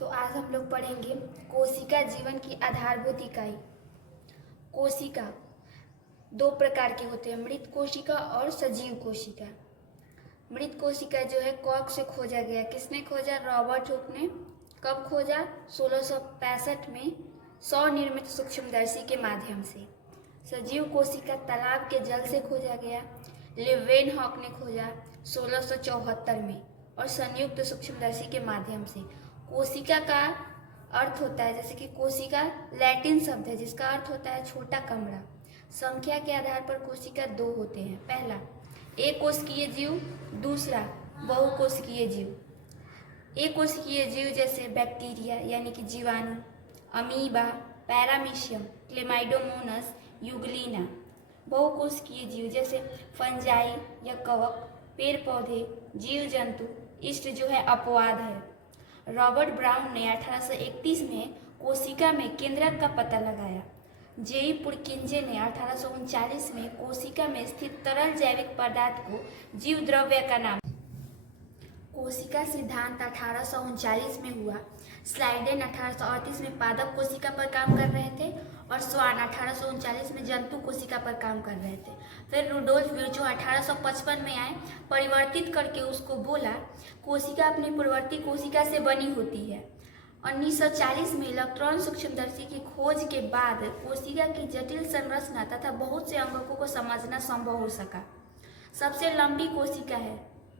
तो आज हम लोग पढ़ेंगे कोशिका जीवन की आधारभूत इकाई। कोशिका दो प्रकार के होते हैं, मृत कोशिका और सजीव कोशिका। मृत कोशिका जो है कॉक से खोजा गया। किसने खोजा? रॉबर्ट हुक ने। कब खोजा? 1665 में स्वनिर्मित सूक्ष्मदर्शी के माध्यम से। सजीव कोशिका तालाब के जल से खोजा गया। लेवेनहॉक ने खोजा 1674 में और संयुक्त सूक्ष्मदर्शी के माध्यम से। कोशिका का अर्थ होता है, जैसे कि कोशिका लैटिन शब्द है जिसका अर्थ होता है छोटा कमरा। संख्या के आधार पर कोशिका दो होते हैं। पहला एक कोशिकीय जीव, दूसरा बहुकोशिकीय जीव। एक कोशिकीय जीव जैसे बैक्टीरिया यानी कि जीवाणु, अमीबा, पैरामीशियम, क्लेमाइडोमोनस, यूग्लिना। बहुकोशिकीय जीव जैसे फंजाई या कवक, पेड़ पौधे, जीव जंतु, इष्ट जो है अपवाद है। रॉबर्ट ब्राउन ने 1831 में कोशिका में केंद्रक का पता लगाया। जेई पुरकिंजे ने 1839 में कोशिका में स्थित तरल जैविक पदार्थ को जीव द्रव्य का नाम। कोशिका सिद्धांत 1839 में हुआ। स्लाइडेन 1838 में पादप कोशिका पर काम कर रहे थे और स्वान 1839 में जंतु कोशिका पर काम कर रहे थे। फिर रुडोल्फ विर्चो 1855 में आए, परिवर्तित करके उसको बोला कोशिका अपनी पूर्ववर्ती कोशिका से बनी होती है। 1940 में इलेक्ट्रॉन सूक्ष्मदर्शी की खोज के बाद कोशिका की जटिल संरचना तथा बहुत से अंगों को समझना संभव हो सका। सबसे लंबी कोशिका है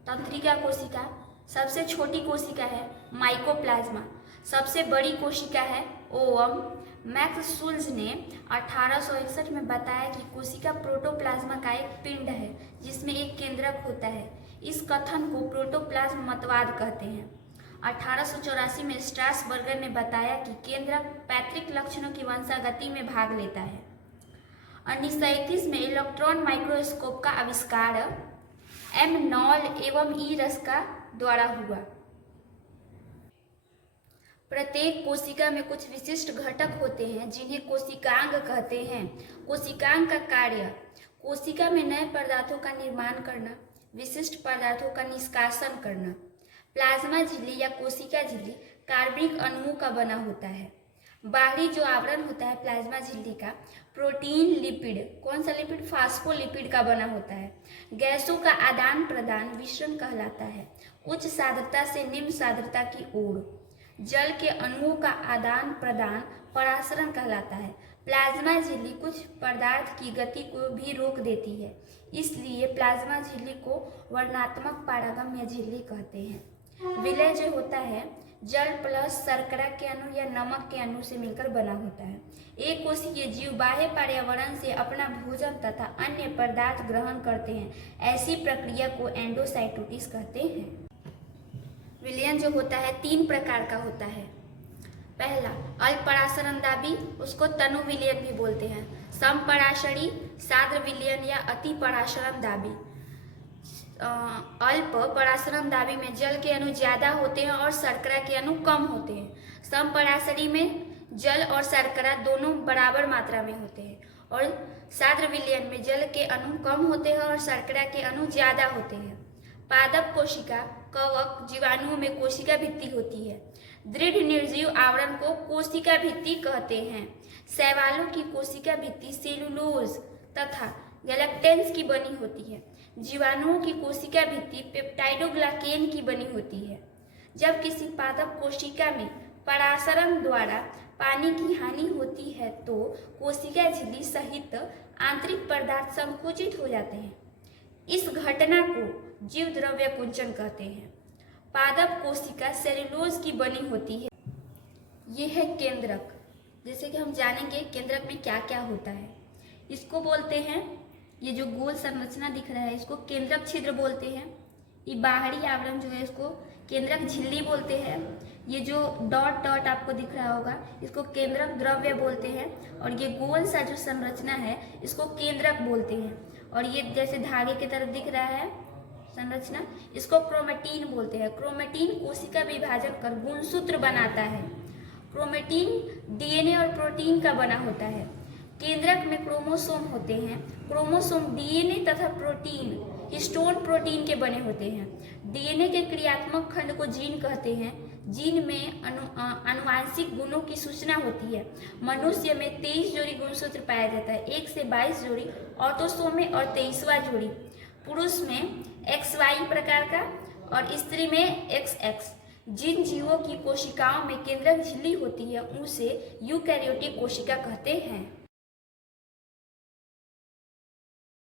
तंत्रिका कोशिका, सबसे छोटी कोशिका है माइकोप्लाज्मा, सबसे बड़ी कोशिका है ओवम। मैक्स शुल्ज ने 1861 में बताया कि कोशिका प्रोटोप्लाज्मा का एक पिंड है जिसमें एक केंद्रक होता है। इस कथन को प्रोटोप्लाज्म मतवाद कहते हैं। 1884 में स्ट्रासबर्गर ने बताया कि केंद्रक पैतृक लक्षणों की वंशागति में भाग लेता है। 1931 में इलेक्ट्रॉन माइक्रोस्कोप का आविष्कार एम नॉल एवं ई रस्का द्वारा हुआ। प्रत्येक कोशिका में कुछ विशिष्ट घटक होते हैं जिन्हें कोशिकांग कहते हैं। कोशिकांग का कार्य कोशिका में नए पदार्थों का निर्माण करना, विशिष्ट पदार्थों का निष्कासन करना। प्लाज्मा झिल्ली या कोशिका झिल्ली कार्बनिक अणुओं का बना होता है। बाहरी जो आवरण होता है प्लाज्मा झिल्ली का प्रोटीन लिपिड, कौन सा लिपिड? फास्फोलिपिड का बना होता है। गैसों का आदान प्रदान विसरण कहलाता है, उच्च सांद्रता से निम्न सांद्रता की ओर। जल के अणुओं का आदान प्रदान परासरण कहलाता है। प्लाज्मा झिल्ली कुछ पदार्थ की गति को भी रोक देती है, इसलिए प्लाज्मा झिल्ली को वर्णात्मक पारागम या झिल्ली कहते हैं। विलय जो होता है जल प्लस शर्करा के अणु या नमक के अणु से मिलकर बना होता है। एक कोशिकीय जीव बाह्य पर्यावरण से अपना भोजन तथा अन्य पदार्थ ग्रहण करते हैं। ऐसी प्रक्रिया को एंडोसाइटोसिस कहते हैं। विलयन जो होता है तीन प्रकार का होता है। पहला अल्पराशरनदाबी, उसको तनु विलयन भी बोलते हैं। समपराशरी, साद्र विलयन या अति पराशरनदाबी। अल्प पराशरनदाबी में जल के अणु ज्यादा होते हैं और शर्करा के अणु कम होते हैं। समपराशरी में जल और शर्करा दोनों बराबर मात्रा में होते हैं और साद्र विलयन में जल के अणु कम होते हैं और शर्करा के अणु ज्यादा होते हैं। पादप कोशिका, कवक, जीवाणुओं में कोशिका भित्ति होती है। दृढ़ निर्जीव आवरण को कोशिका भित्ति कहते हैं। शैवालों की कोशिका भित्ति सेलुलोज तथा गैलेक्टेंस की बनी होती है। जीवाणुओं की कोशिका भित्ति पेप्टाइडोग्लाकेन की बनी होती है। जब किसी पादप कोशिका में परासरण द्वारा पानी की हानि होती है तो कोशिका झिल्ली सहित आंतरिक पदार्थ संकुचित हो जाते हैं। इस घटना को जीव द्रव्य कुंचन कहते हैं। पादप कोशिका सेलुलोज की बनी होती है। यह है केंद्रक। जैसे कि हम जानेंगे केंद्रक में क्या क्या होता है। इसको बोलते हैं, ये जो गोल संरचना दिख रहा है इसको केंद्रक छिद्र बोलते हैं। ये बाहरी आवरण जो है इसको केंद्रक झिल्ली बोलते हैं। ये जो डॉट डॉट आपको दिख रहा होगा इसको केंद्रक द्रव्य बोलते हैं और ये गोल सा जो संरचना है इसको केंद्रक बोलते हैं। और ये जैसे धागे की तरफ दिख रहा है संरचना, इसको क्रोमेटिन बोलते हैं। क्रोमेटिन कोशिका विभाजन कर गुणसूत्र बनाता है। क्रोमेटिन डीएनए और प्रोटीन का बना होता है। केंद्रक में क्रोमोसोम होते हैं। क्रोमोसोम डीएनए तथा प्रोटीन हिस्टोन प्रोटीन के बने होते हैं। डीएनए के क्रियात्मक खंड को जीन कहते हैं। जीन में आनुवांशिक गुणों की सूचना होती है। मनुष्य में 23 जोड़ी गुणसूत्र पाया जाता है, 1 से 22 जोड़ी ऑटोसोम में और 23वां जोड़ी पुरुष में XY प्रकार का और स्त्री में XX। जिन जीवों की कोशिकाओं में केंद्रक झिल्ली होती है उसे यूकैरियोटिक कोशिका कहते हैं।